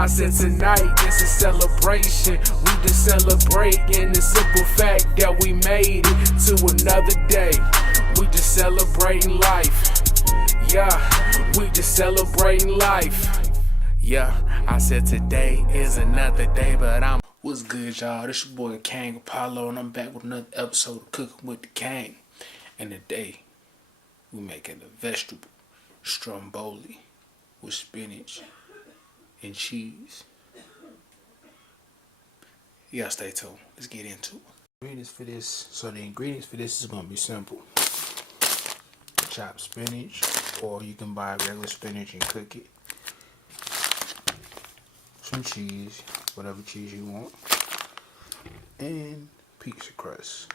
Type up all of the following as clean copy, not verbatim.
I said tonight, this is celebration. We just celebrating the simple fact that we made it to another day. We just celebrating life. Yeah, we just celebrating life. Yeah, I said today is another day, but I'm... What's good, y'all? This your boy Kang Apollo, and I'm back with another episode of Cooking with the Kang. And today, we making a vegetable stromboli with spinach and cheese. You gotta stay tuned. Let's get into it. The ingredients for this is gonna be simple. Chopped spinach, or you can buy regular spinach and cook it. Some cheese, whatever cheese you want, and pizza crust.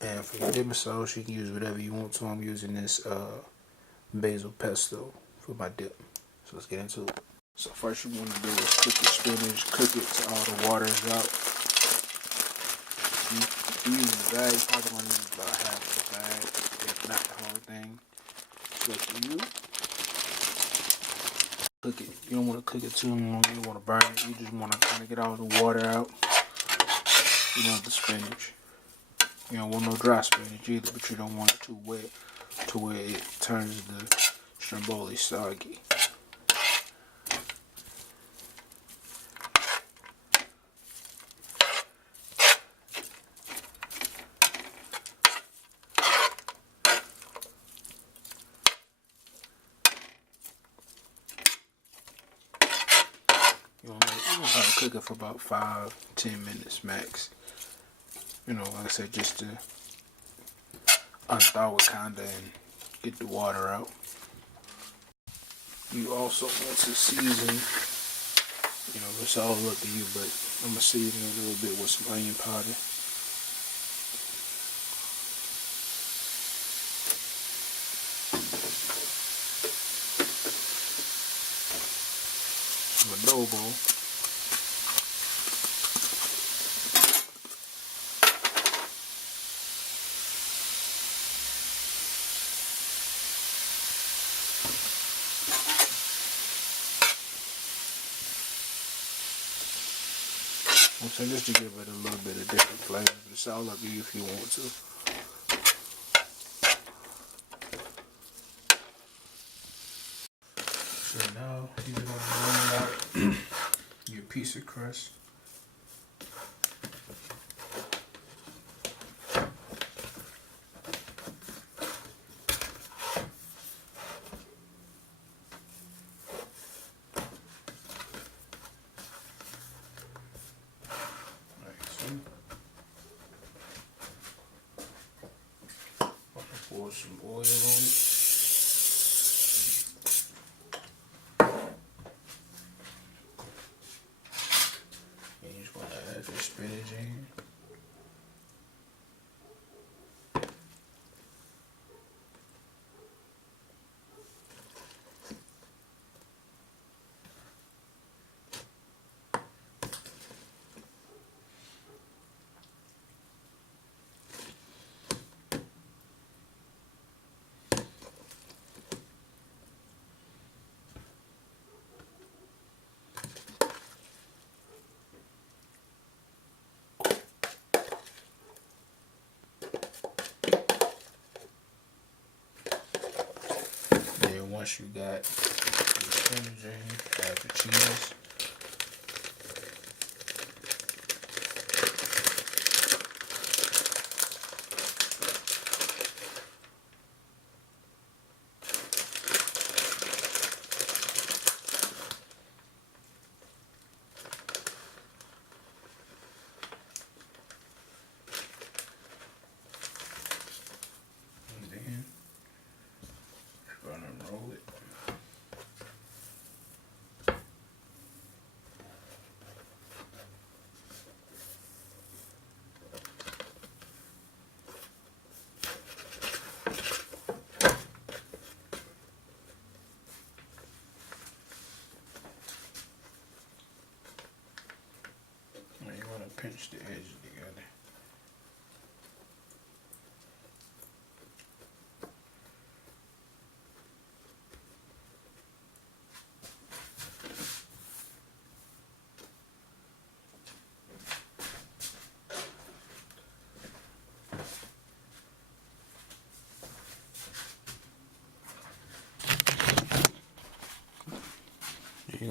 And for your dipping sauce, you can use whatever you want to. I'm using this basil pesto for my dip. So let's get into it. So first you want to do is cook your spinach, cook it till all the water is out. If you use the bag, you're probably going to use about half of the bag, if not the whole thing. It's up to you. Cook it. You don't want to cook it too long. You don't want to burn it. You just want to kind of get all the water out. You want the spinach. You don't want no dry spinach either, but you don't want it too wet to where it turns the stromboli soggy. You're gonna try to cook it for about 5-10 minutes max. You know, like I said, just to unthaw it kinda and get the water out. You also want to season, you know, it's all up to you, but I'm gonna season it a little bit with some onion powder. Some adobo. So just to give it a little bit of different flavor, but it's all up to you if you want to. So now you're gonna roll out your pizza crust. Pour some oil on it. And you just want to add your spinach in. Once you got your spinach in, add your cheese. And then you're gonna roll it. Pinch the edge together.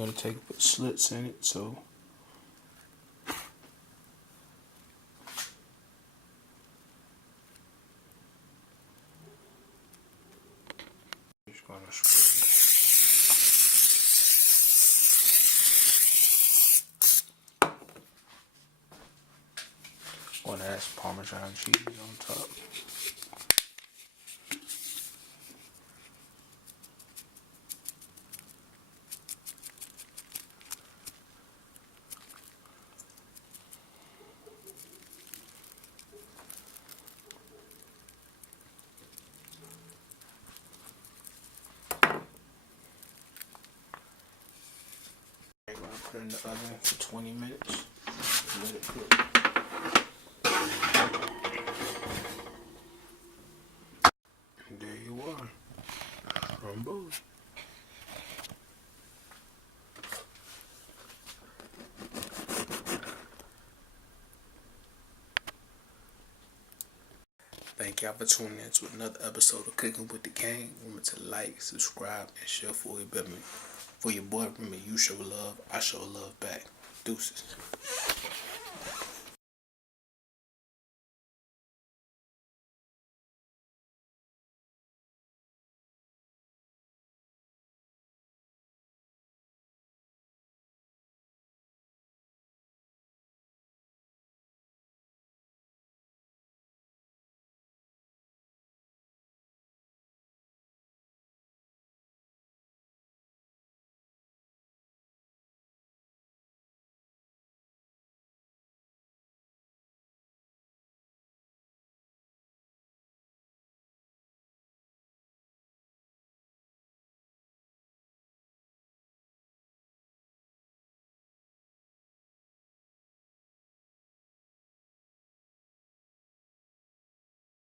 gonna take put slits in it, so just gonna spread it. Gonna add some Parmesan cheese on top. I'm gonna put it in the oven for 20 minutes. Let it cook. And there you are. Stromboli. Thank y'all for tuning in to another episode of Cooking with the Kang. Remember to like, subscribe, and share for your boy. For your boy, remember, you show love, I show love back. Deuces.